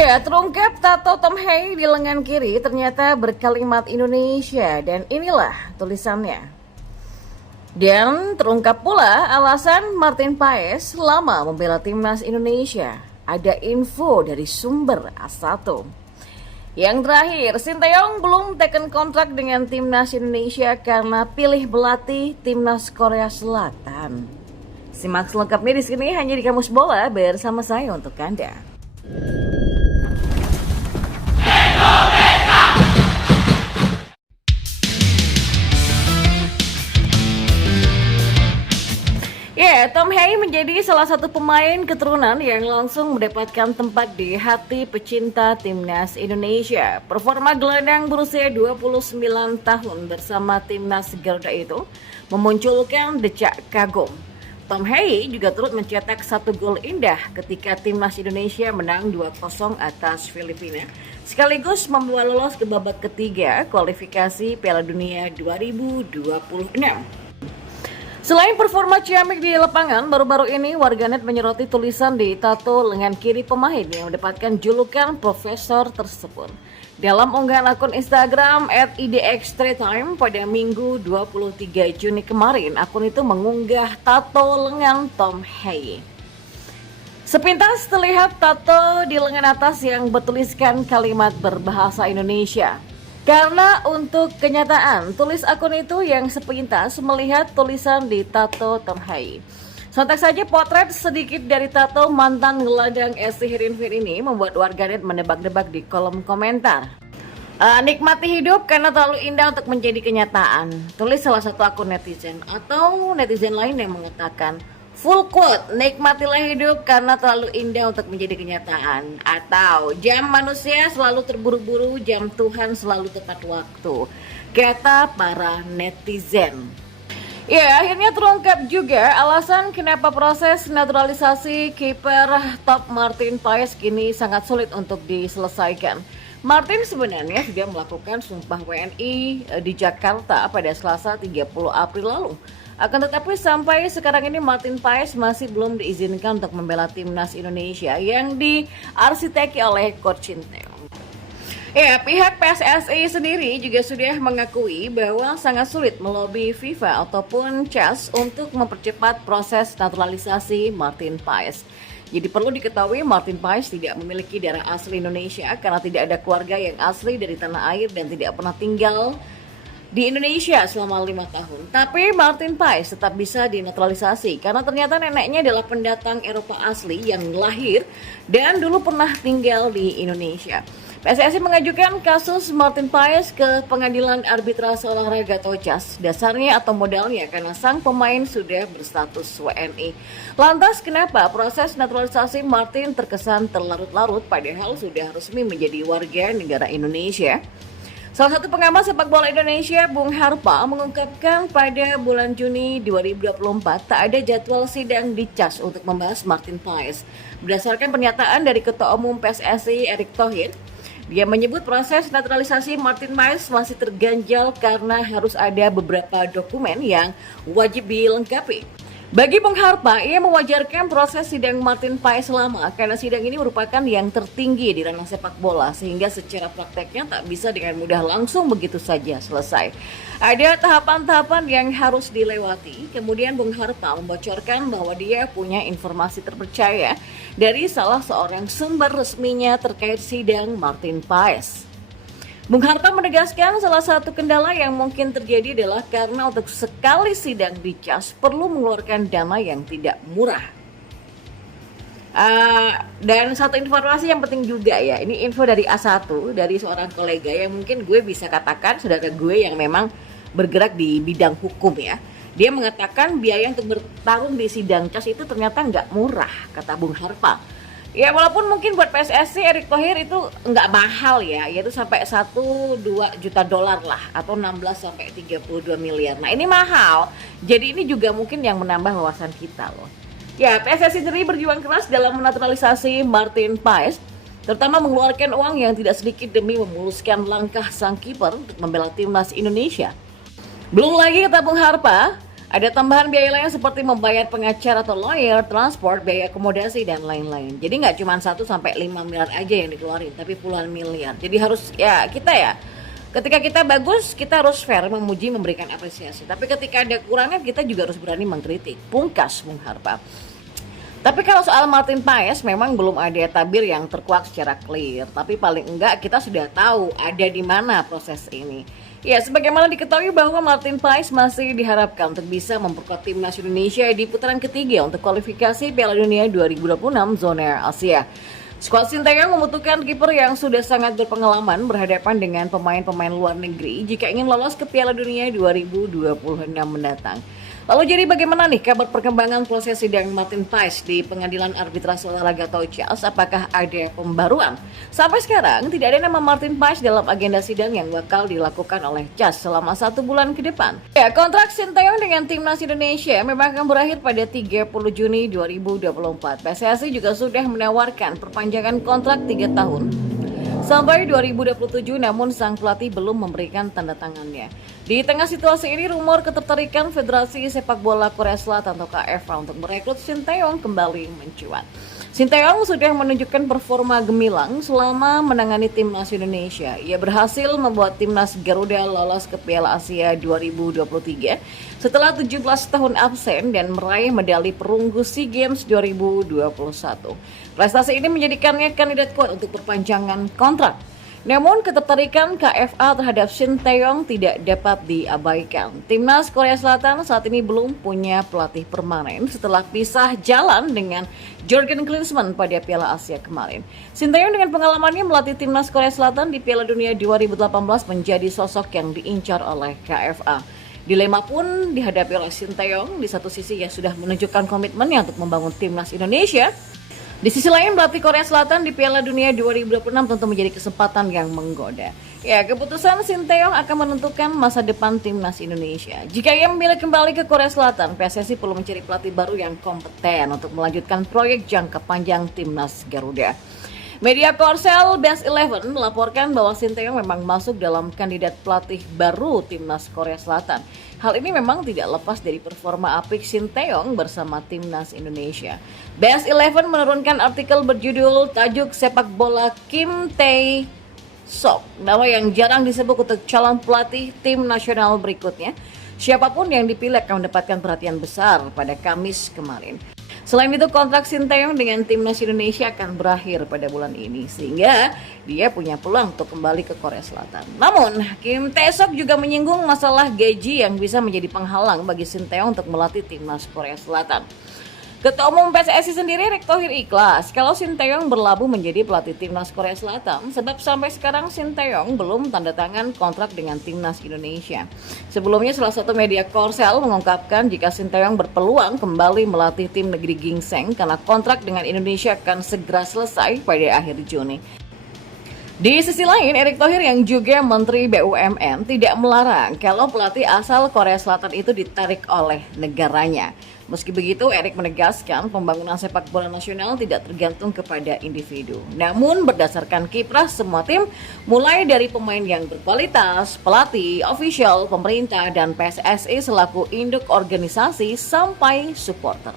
Ya, terungkap tato Tom Haye di lengan kiri ternyata berkalimat Indonesia dan inilah tulisannya. Dan terungkap pula alasan Martin Paes lama membela timnas Indonesia. Ada info dari sumber A1. Yang terakhir, Sinteyong belum teken kontrak dengan timnas Indonesia karena pilih belati timnas Korea Selatan. Simak selengkapnya di sini hanya di Kamus Bola bersama saya untuk Anda. Ya, Tom Haye menjadi salah satu pemain keturunan yang langsung mendapatkan tempat di hati pecinta timnas Indonesia. Performa gelandang berusia 29 tahun bersama timnas Garuda itu memunculkan decak kagum. Tom Haye juga turut mencetak satu gol indah ketika timnas Indonesia menang 2-0 atas Filipina, sekaligus membawa lolos ke babak ketiga kualifikasi Piala Dunia 2026. Selain performa ciamik di lapangan, baru-baru ini warganet menyoroti tulisan di tato lengan kiri pemain yang mendapatkan julukan profesor tersebut. Dalam unggahan akun Instagram @idxstreetime pada Minggu 23 Juni kemarin, akun itu mengunggah tato lengan Tom Haye. Sepintas terlihat tato di lengan atas yang bertuliskan kalimat berbahasa Indonesia. Karena untuk kenyataan, tulis akun itu yang sepintas melihat tulisan di tato Tom Haye. Sontak saja potret sedikit dari tato mantan gelandang SC Heerenveen ini membuat warganet menebak-nebak di kolom komentar. Nikmati hidup karena terlalu indah untuk menjadi kenyataan, tulis salah satu akun netizen. Atau netizen lain yang mengatakan, full quote, nikmatilah hidup karena terlalu indah untuk menjadi kenyataan. Atau jam manusia selalu terburu-buru, jam Tuhan selalu tepat waktu, kata para netizen. Ya, akhirnya terungkap juga alasan kenapa proses naturalisasi kiper top Martin Paes kini sangat sulit untuk diselesaikan. Martin sebenarnya sudah melakukan sumpah WNI di Jakarta pada Selasa 30 April lalu. Akan tetapi sampai sekarang ini Martin Paes masih belum diizinkan untuk membela timnas Indonesia yang diarsiteki oleh Coach Sinteyong. Ya, pihak PSSI sendiri juga sudah mengakui bahwa sangat sulit melobi FIFA ataupun CAS untuk mempercepat proses naturalisasi Martin Paes. Jadi perlu diketahui Martin Paes tidak memiliki darah asli Indonesia karena tidak ada keluarga yang asli dari tanah air dan tidak pernah tinggal di Indonesia selama 5 tahun. Tapi Martin Paes tetap bisa dinaturalisasi karena ternyata neneknya adalah pendatang Eropa asli yang lahir dan dulu pernah tinggal di Indonesia. PSSI mengajukan kasus Martin Paes ke Pengadilan Arbitrase Olahraga atau CAS. Dasarnya atau modalnya karena sang pemain sudah berstatus WNI. Lantas kenapa proses naturalisasi Martin terkesan terlarut-larut padahal sudah resmi menjadi warga negara Indonesia? Salah satu pengamat sepak bola Indonesia, Bung Harpa, mengungkapkan pada bulan Juni 2024 tak ada jadwal sidang di CAS untuk membahas Martin Paes. Berdasarkan pernyataan dari Ketua Umum PSSI Erick Thohir, dia menyebut proses naturalisasi Martin Paes masih terganjal karena harus ada beberapa dokumen yang wajib dilengkapi. Bagi Bung Harpa, ia mewajarkan proses sidang Martin Paes lama karena sidang ini merupakan yang tertinggi di ranah sepak bola sehingga secara prakteknya tak bisa dengan mudah langsung begitu saja selesai. Ada tahapan-tahapan yang harus dilewati. Kemudian Bung Harpa membocorkan bahwa dia punya informasi terpercaya dari salah seorang sumber resminya terkait sidang Martin Paes. Bung Harta menegaskan salah satu kendala yang mungkin terjadi adalah karena untuk sekali sidang di CAS perlu mengeluarkan dana yang tidak murah. Dan satu informasi yang penting juga ya, ini info dari A1 dari seorang kolega yang mungkin gue bisa katakan saudara gue yang memang bergerak di bidang hukum ya. Dia mengatakan biaya untuk bertarung di sidang CAS itu ternyata nggak murah, kata Bung Harpa. Ya walaupun mungkin buat PSSI Erick Thohir itu nggak mahal ya, yaitu sampai 1-2 juta dolar lah atau 16 sampai 32 miliar. Nah ini mahal, jadi ini juga mungkin yang menambah wawasan kita loh. Ya PSSI sendiri berjuang keras dalam menaturalisasi Martin Paes, terutama mengeluarkan uang yang tidak sedikit demi memuluskan langkah sang kiper untuk membela timnas Indonesia. Belum lagi kata Bung Harpa, Ada tambahan biaya lain seperti membayar pengacara atau lawyer, transport, biaya akomodasi, dan lain-lain. Jadi nggak cuma 1 sampai 5 miliar aja yang dikeluarin, tapi puluhan miliar. Jadi harus ketika kita bagus, kita harus fair, memuji, memberikan apresiasi. Tapi ketika ada kurangnya, kita juga harus berani mengkritik. Pungkas Bung Harpa. Tapi kalau soal Martin Paes memang belum ada tabir yang terkuak secara clear. Tapi paling enggak kita sudah tahu ada di mana proses ini. Ya, sebagaimana diketahui bahwa Martin Paes masih diharapkan untuk bisa memperkuat timnas Indonesia di putaran ketiga untuk kualifikasi Piala Dunia 2026 zona Asia. Skuad Sinteyong membutuhkan kiper yang sudah sangat berpengalaman berhadapan dengan pemain-pemain luar negeri jika ingin lolos ke Piala Dunia 2026 mendatang. Lalu jadi bagaimana nih kabar perkembangan proses sidang Martin Paes di Pengadilan Arbitrase Olahraga atau CAS? Apakah ada pembaruan? Sampai sekarang tidak ada nama Martin Paes dalam agenda sidang yang bakal dilakukan oleh CAS selama 1 bulan ke depan. Ya, kontrak Sinteyong dengan timnas Indonesia memang akan berakhir pada 30 Juni 2024. PSSI juga sudah menawarkan perpanjangan kontrak 3 tahun sampai 2027, namun sang pelatih belum memberikan tanda tangannya. Di tengah situasi ini, rumor ketertarikan Federasi Sepak Bola Korea Selatan atau KFA untuk merekrut Sinteyong kembali mencuat. Sinteyong sudah menunjukkan performa gemilang selama menangani timnas Indonesia. Ia berhasil membuat timnas Garuda lolos ke Piala Asia 2023 setelah 17 tahun absen dan meraih medali perunggu SEA Games 2021. Prestasi ini menjadikannya kandidat kuat untuk perpanjangan kontrak. Namun ketertarikan KFA terhadap Sinteyong tidak dapat diabaikan. Timnas Korea Selatan saat ini belum punya pelatih permanen setelah pisah jalan dengan Jurgen Klinsmann pada Piala Asia kemarin. Sinteyong dengan pengalamannya melatih timnas Korea Selatan di Piala Dunia 2018 menjadi sosok yang diincar oleh KFA. Dilema pun dihadapi oleh Sinteyong. Di satu sisi ia sudah menunjukkan komitmennya untuk membangun timnas Indonesia. Di sisi lain, pelatih Korea Selatan di Piala Dunia 2026 tentu menjadi kesempatan yang menggoda. Ya, keputusan Sinteyong akan menentukan masa depan timnas Indonesia. Jika ia memilih kembali ke Korea Selatan, PSSI perlu mencari pelatih baru yang kompeten untuk melanjutkan proyek jangka panjang timnas Garuda. Media Korsel Best 11 melaporkan bahwa Sinteyong memang masuk dalam kandidat pelatih baru timnas Korea Selatan. Hal ini memang tidak lepas dari performa apik Sinteyong bersama timnas Indonesia. Best 11 menurunkan artikel berjudul tajuk sepak bola Kim Tae-sok, nama yang jarang disebut untuk calon pelatih tim nasional berikutnya. Siapapun yang dipilih akan mendapatkan perhatian besar pada Kamis kemarin. Selain itu, kontrak Sinteyong dengan timnas Indonesia akan berakhir pada bulan ini, sehingga dia punya peluang untuk kembali ke Korea Selatan. Namun, Kim Tae-sok juga menyinggung masalah gaji yang bisa menjadi penghalang bagi Sinteyong untuk melatih timnas Korea Selatan. Ketua Umum PSSI sendiri, Erick Thohir, ikhlas kalau Sinteyong berlabuh menjadi pelatih timnas Korea Selatan, sebab sampai sekarang Sinteyong belum tanda tangan kontrak dengan timnas Indonesia. Sebelumnya, salah satu media Korsel mengungkapkan jika Sinteyong berpeluang kembali melatih tim negeri Gingseng karena kontrak dengan Indonesia akan segera selesai pada akhir Juni. Di sisi lain, Erick Thohir yang juga Menteri BUMN tidak melarang kalau pelatih asal Korea Selatan itu ditarik oleh negaranya. Meski begitu, Erick menegaskan pembangunan sepak bola nasional tidak tergantung kepada individu. Namun berdasarkan kiprah semua tim, mulai dari pemain yang berkualitas, pelatih, ofisial, pemerintah, dan PSSI selaku induk organisasi sampai supporter.